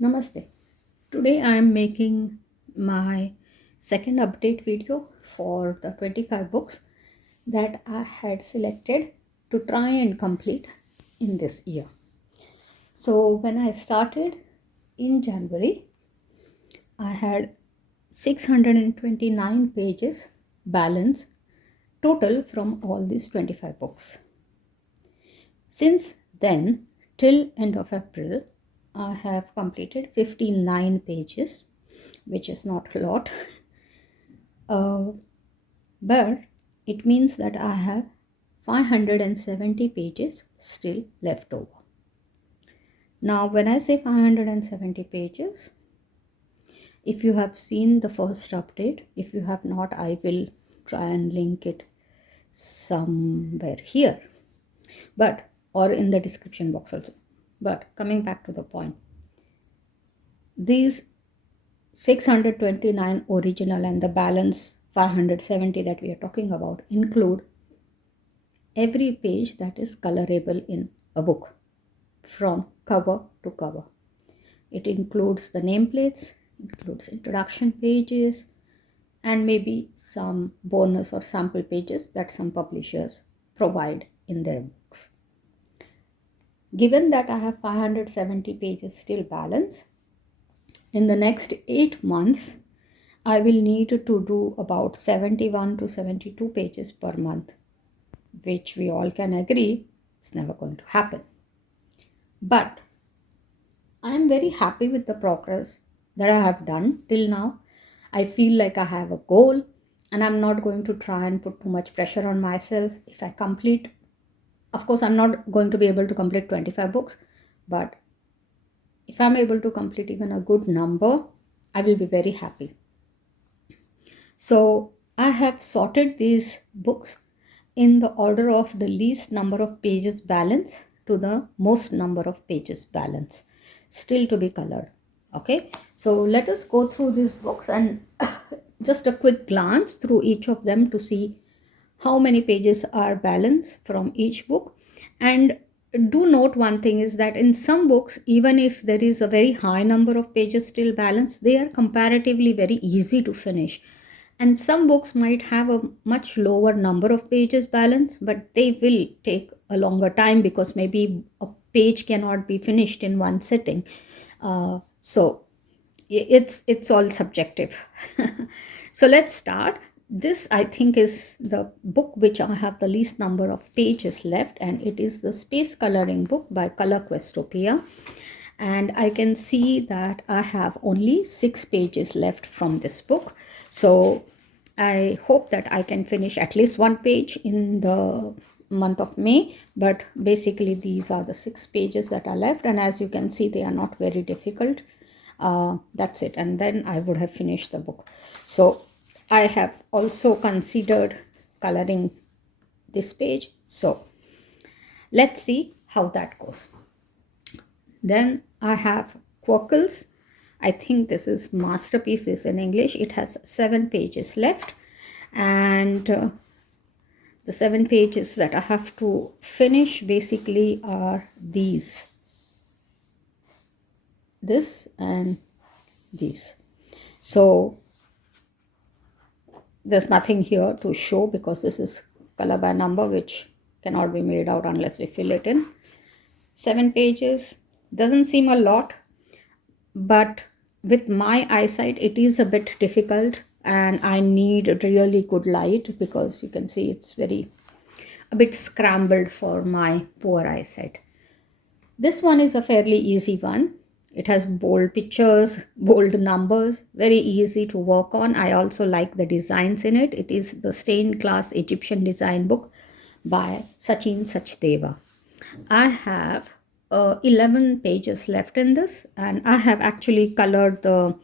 Namaste. Today I am making my second update video for the 25 books that I had selected to try and complete in this year. So when I started in January, I had 629 pages balance total from all these 25 books. Since then, till end of April, I have completed 59 pages, which is not a lot, but it means that I have 570 pages still left over. Now, when I say 570 pages, if you have seen the first update, if you have not, I will try and link it somewhere here, but or in the description box also. But coming back to the point, these 629 original and the balance 570 that we are talking about include every page that is colorable in a book from cover to cover. It includes the nameplates, includes introduction pages, and maybe some bonus or sample pages that some publishers provide in their books. Given that I have 570 pages still balance, in the next 8 months, I will need to do about 71 to 72 pages per month, which we all can agree is never going to happen. But I am very happy with the progress that I have done till now. I feel like I have a goal and I'm not going to try and put too much pressure on myself. If I complete, of course, I'm not going to be able to complete 25 books, but if I'm able to complete even a good number, I will be very happy. So I have sorted these books in the order of the least number of pages balance to the most number of pages balance, still to be colored. Okay, so let us go through these books and just a quick glance through each of them to see how many pages are balanced from each book. And do note one thing is that in some books, even if there is a very high number of pages still balanced, they are comparatively very easy to finish. And some books might have a much lower number of pages balance, but they will take a longer time because maybe a page cannot be finished in one sitting. So it's all subjective. So let's start. This I think is the book which I have the least number of pages left, and it is the space coloring book by Color Questopia. And I can see that I have only 6 pages left from this book. So I hope that I can finish at least one page in the month of May. But basically these are the 6 pages that are left, and as you can see, they are not very difficult. That's it, and then I would have finished the book. So I have also considered coloring this page. So let's see how that goes. Then I have Quirkles. I think this is Masterpieces in English. It has 7 pages left, and the 7 pages that I have to finish basically are these, this and these. So there's nothing here to show because this is color by number, which cannot be made out unless we fill it in. 7 pages doesn't seem a lot, but with my eyesight it is a bit difficult, and I need really good light because you can see it's a bit scrambled for my poor eyesight. This one is a fairly easy one. It has bold pictures, bold numbers, very easy to work on. I also like the designs in it. It is the stained glass Egyptian design book by Sachin Sachdeva. I have 11 pages left in this, and I have actually colored the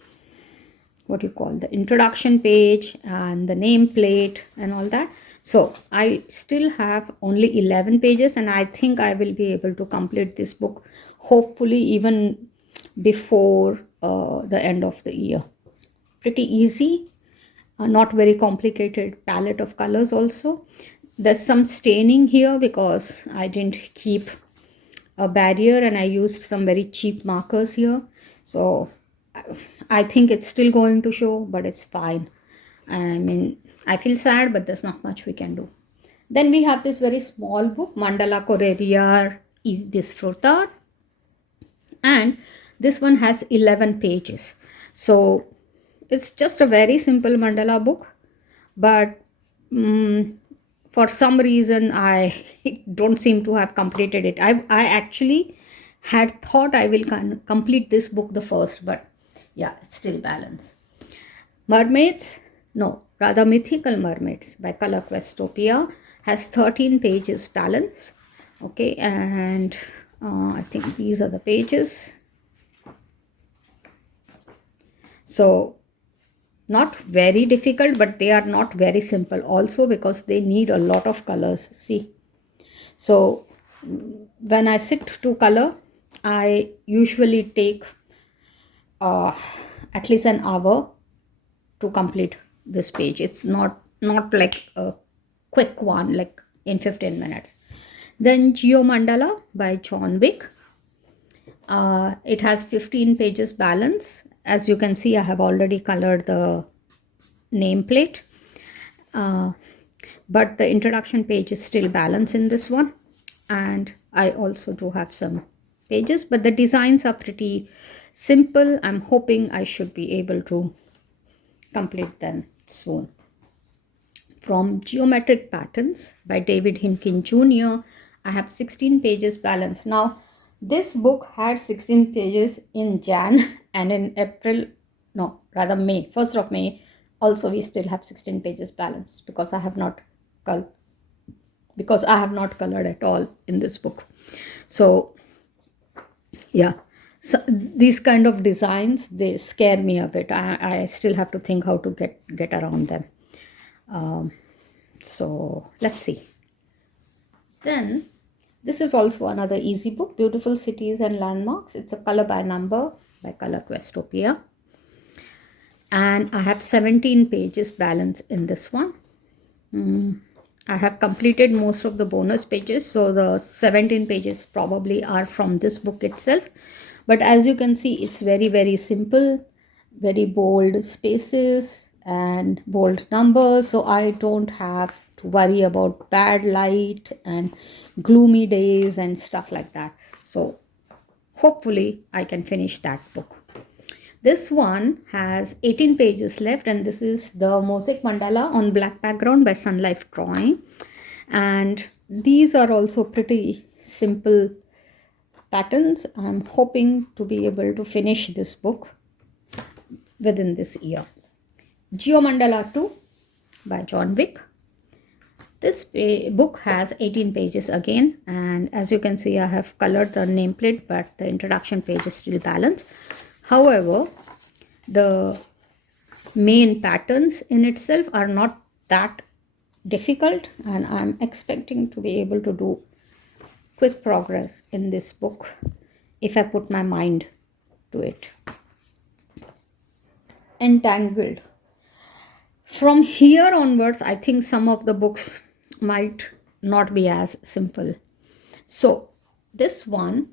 the introduction page and the nameplate and all that. So I still have only 11 pages, and I think I will be able to complete this book hopefully even before the end of the year. Pretty easy, not very complicated palette of colors also. There's some staining here because I didn't keep a barrier and I used some very cheap markers here. So I think it's still going to show, but it's fine. I mean, I feel sad, but there's not much we can do. Then we have this very small book, Mandala Correria Disfrutar, and this one has 11 pages. So it's just a very simple mandala book, but for some reason I don't seem to have completed it. I actually had thought I will complete this book the first, but yeah, it's still balance. Mermaids, no, rather Mythical Mermaids by Color Questopia has 13 pages balance. Okay, and I think these are the pages. So not very difficult, but they are not very simple also, because they need a lot of colors. See, so when I sit to color, I usually take at least an hour to complete this page. It's not like a quick one, like in 15 minutes. Then Geomandala by John Wick. It has 15 pages balance. As you can see, I have already colored the nameplate, but the introduction page is still balanced in this one, and I also do have some pages, but the designs are pretty simple. I'm hoping I should be able to complete them soon. From Geometric Patterns by David Hinkin Jr., I have 16 pages balance. Now this book had 16 pages in Jan, and in April, no, rather May, 1st of May, also we still have 16 pages balance, because I have not colored at all in this book. So yeah, so these kind of designs, they scare me a bit. I still have to think how to get around them. So let's see. Then this is also another easy book, Beautiful Cities and Landmarks. It's a color by number by Color Questopia, and I have 17 pages balance in this one. I have completed most of the bonus pages, so the 17 pages probably are from this book itself. But as you can see, it's very, very simple, very bold spaces and bold numbers, so I don't have to worry about bad light and gloomy days and stuff like that. So hopefully I can finish that book. This one has 18 pages left, and this is the Mosaic Mandala on Black Background by Sun Life Drawing. And these are also pretty simple patterns. I'm hoping to be able to finish this book within this year. Geomandala 2 by John Wick. This book has 18 pages again, and as you can see, I have colored the nameplate, but the introduction page is still balanced. However, the main patterns in itself are not that difficult, and I'm expecting to be able to do quick progress in this book if I put my mind to it. Entangled. From here onwards, I think some of the books might not be as simple. So this one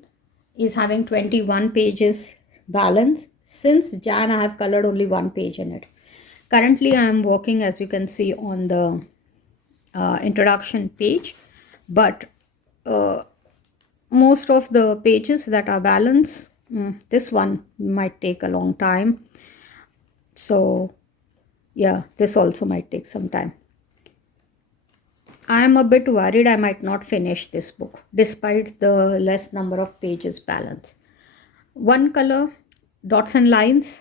is having 21 pages balance. Since Jan, I have colored only one page in it. Currently, I am working, as you can see, on the introduction page, but most of the pages that are balanced, this one might take a long time. So yeah, this also might take some time. I am a bit worried I might not finish this book despite the less number of pages balance. One Color, Dots and Lines.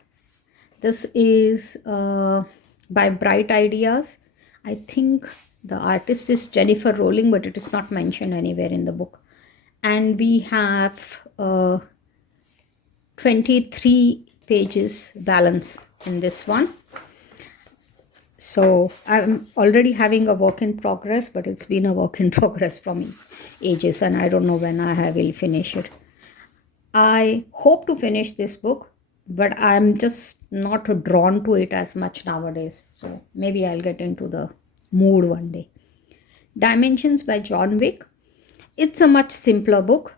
This is by Bright Ideas. I think the artist is Jennifer Rowling, but it is not mentioned anywhere in the book. And we have 23 pages balance in this one. So I'm already having a work in progress, but it's been a work in progress from ages, and I don't know when I will finish it. I hope to finish this book, but I'm just not drawn to it as much nowadays. So maybe I'll get into the mood one day. Dimensions by John Wick. It's a much simpler book.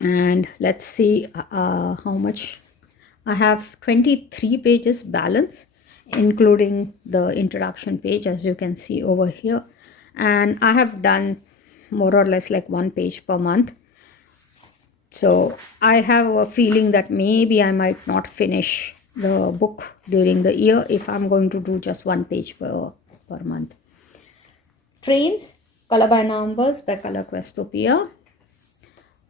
And let's see how much. I have 23 pages balance, including the introduction page, as you can see over here. And I have done more or less like 1 page per month. So I have a feeling that maybe I might not finish the book during the year if I'm going to do just 1 page per month. Trains, Color by Numbers by Color Questopia.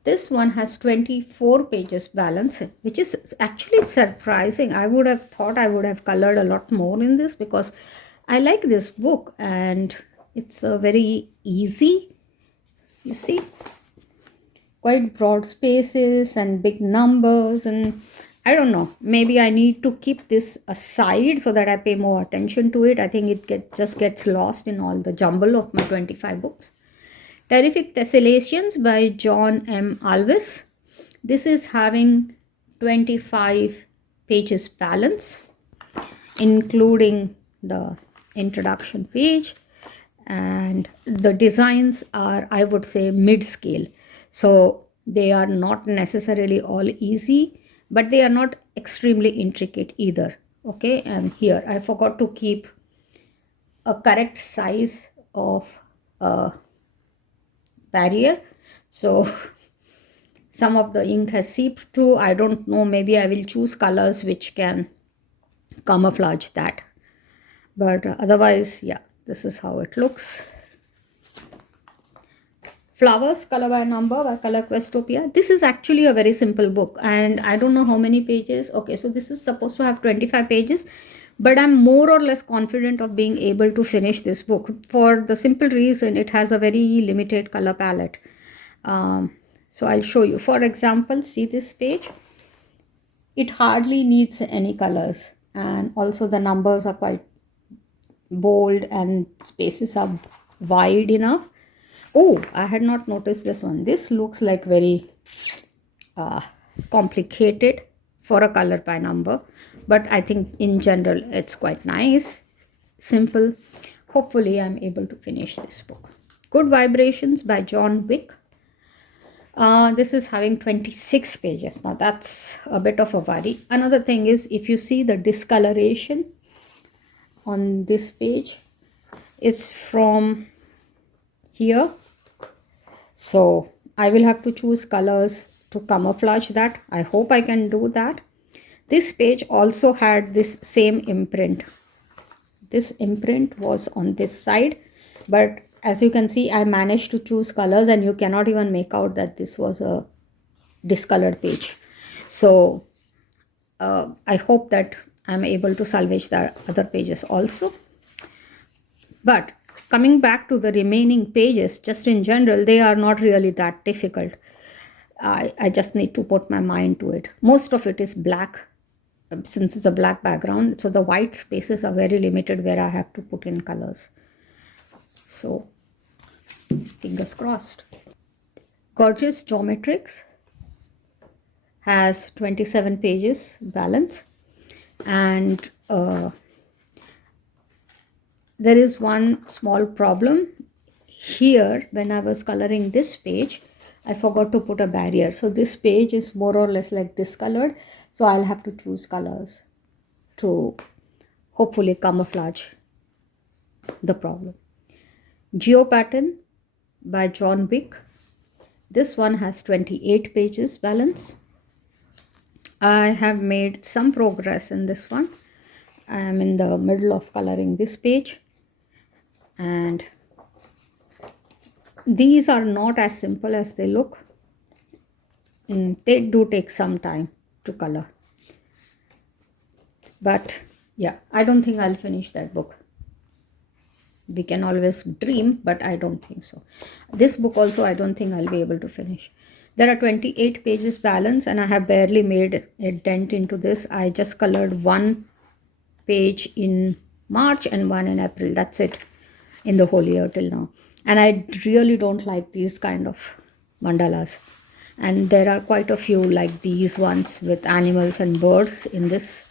This one has 24 pages balance, which is actually surprising. I would have thought I would have colored a lot more in this because I like this book and it's very easy. You see, quite broad spaces and big numbers, and I don't know, maybe I need to keep this aside so that I pay more attention to it. I think it just gets lost in all the jumble of my 25 books. Terrific Tessellations by John M. Alvis. This is having 25 pages balance, including the introduction page, and the designs are, I would say, mid-scale. So they are not necessarily all easy, but they are not extremely intricate either. Okay, and here I forgot to keep a correct size of barrier, so some of the ink has seeped through. I don't know, maybe I will choose colors which can camouflage that, but otherwise, yeah, this is how it looks. Flowers, Color by Number by Color Questopia. This is actually a very simple book and I don't know how many pages. Okay, so this is supposed to have 25 pages, but I'm more or less confident of being able to finish this book for the simple reason it has a very limited color palette. So I'll show you. For example, see this page. It hardly needs any colors, and also the numbers are quite bold and spaces are wide enough. Oh, I had not noticed this one. This looks like very complicated for a color by number, but I think in general it's quite nice, simple. Hopefully I'm able to finish this book. Good Vibrations by John Wick. This is having 26 pages. Now that's a bit of a worry. Another thing is, if you see the discoloration on this page, it's from here. So I will have to choose colors to camouflage that. I hope I can do that. This page also had this same imprint. This imprint was on this side, but as you can see, I managed to choose colors and you cannot even make out that this was a discolored page. So I hope that I'm able to salvage the other pages also. But coming back to the remaining pages, just in general, they are not really that difficult. I just need to put my mind to it. Most of it is black, since it's a black background. So the white spaces are very limited where I have to put in colors. So fingers crossed. Gorgeous Geometrics has 27 pages balance, and there is one small problem here. When I was coloring this page, I forgot to put a barrier, so this page is more or less like discolored, so I'll have to choose colors to hopefully camouflage the problem. Geopattern by John Wick. This one has 28 pages balance. I have made some progress in this one. I am in the middle of coloring this page, and these are not as simple as they look. They do take some time to color, but yeah, I don't think I'll finish that book. We can always dream, but I don't think so. This book also, I don't think I'll be able to finish. There are 28 pages balance and I have barely made a dent into this. I just colored one page in March and one in April. That's it in the whole year till now. And I really don't like these kind of mandalas. And there are quite a few like these ones with animals and birds in this.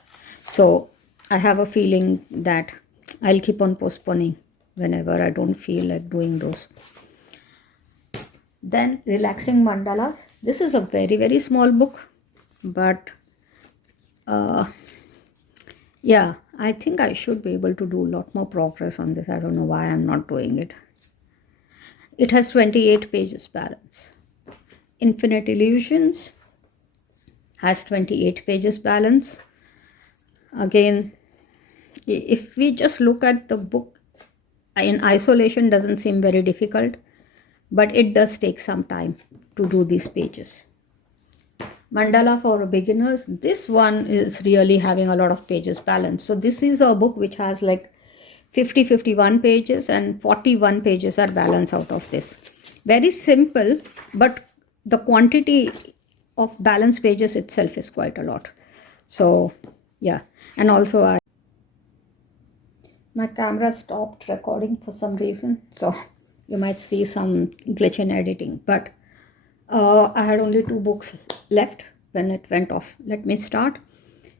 So I have a feeling that I'll keep on postponing whenever I don't feel like doing those. Then Relaxing Mandalas. This is a very, very small book, but yeah, I think I should be able to do a lot more progress on this. I don't know why I'm not doing it. It has 28 pages balance. Infinite Illusions has 28 pages balance. Again, if we just look at the book in isolation, doesn't seem very difficult, but it does take some time to do these pages. Mandala for beginners, this one is really having a lot of pages balance. So this is a book which has like 51 pages, and 41 pages are balanced out of this. Very simple, but the quantity of balance pages itself is quite a lot. So yeah, and also my camera stopped recording for some reason, so you might see some glitch in editing, but I had only 2 books left when it went off. Let me start.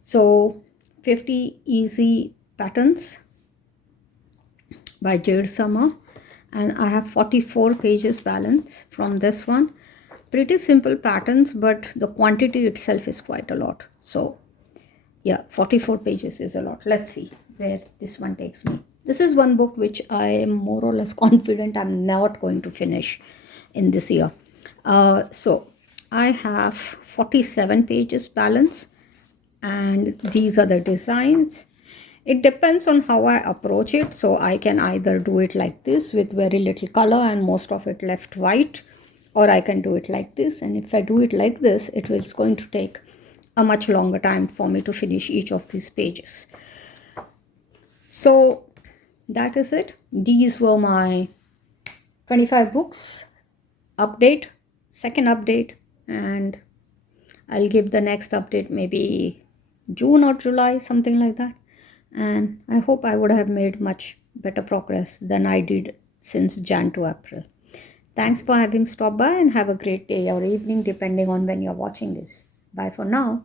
So 50 Easy Patterns by Jade Summer, and I have 44 pages balance from this one. Pretty simple patterns, but the quantity itself is quite a lot. So yeah, 44 pages is a lot. Let's see where this one takes me. This is one book which I am more or less confident I'm not going to finish in this year. So I have 47 pages balance, and these are the designs. It depends on how I approach it. So I can either do it like this with very little color and most of it left white, or I can do it like this. And if I do it like this, it is going to take a much longer time for me to finish each of these pages. So that is it. These were my 25 books update, second update, and I'll give the next update maybe June or July, something like that. And I hope I would have made much better progress than I did since Jan to April. Thanks for having stopped by, and have a great day or evening depending on when you're watching this. Bye for now.